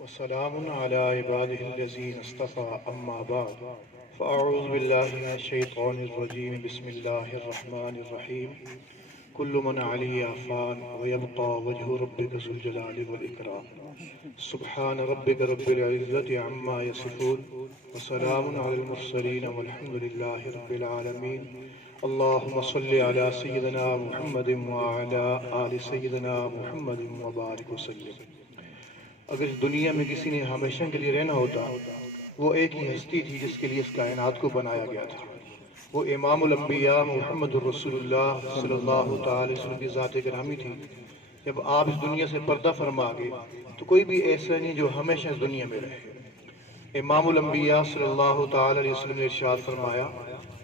وسلام على عباده الذين اصطفى أما بعد فأعوذ بالله من الشيطان الرجيم بسم الله الرحمن الرحيم كل من عليها فان ويبقى وجه ربك ذو الجلال والإكرام سبحان ربك رب العزة عما يصفون وسلام على المرسلين والحمد لله رب العالمين اللهم صل على سيدنا محمد وعلى آل سيدنا محمد وبارك وسلم۔ اگر اس دنیا میں کسی نے ہمیشہ کے لیے رہنا ہوتا وہ ایک ہی ہستی تھی جس کے لیے اس کائنات کو بنایا گیا تھا، وہ امام الانبیاء محمد الرسول اللہ صلی اللہ تعالی وسلم کی ذات گرامی تھی۔ جب آپ اس دنیا سے پردہ فرما گئے تو کوئی بھی ایسا نہیں جو ہمیشہ اس دنیا میں رہے۔ امام الانبیاء صلی اللہ تعالی علیہ وسلم نے ارشاد فرمایا،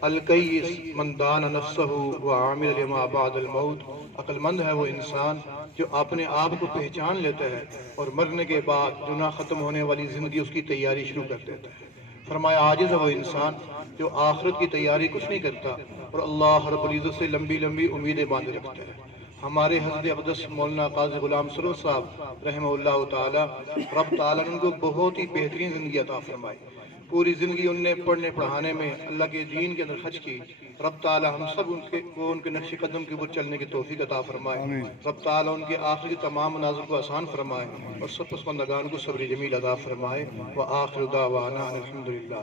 الکیس من دان نفسہ وعامل لما بعد الموت، عقل مند ہے وہ انسان جو اپنے آپ کو پہچان لیتا ہے اور مرنے کے بعد جو نہ ختم ہونے والی زندگی اس کی تیاری شروع کر دیتا ہے۔ فرمایا عاجز ہے وہ انسان جو آخرت کی تیاری کچھ نہیں کرتا اور اللہ رب العزت سے لمبی لمبی امیدیں باندھے رکھتا ہے۔ ہمارے حضرت اقدس مولانا قاضی غلام سرور صاحب رحمہ اللہ تعالی، رب تعالیٰ نے ان کو بہت ہی بہترین زندگی عطا فرمائی۔ پوری زندگی ان نے پڑھنے پڑھانے میں اللہ کے دین کے اندر خرچ کی۔ رب تعالیٰ ہم سب ان کے نقش قدم کے اوپر چلنے کی توفیق عطا فرمائے۔ رب تعالیٰ ان کے آخر کی تمام مناظر کو آسان فرمائے اور سب پسماندگان کو صبر جمیل عطا فرمائے۔ وآخر دعوانا الحمدللہ۔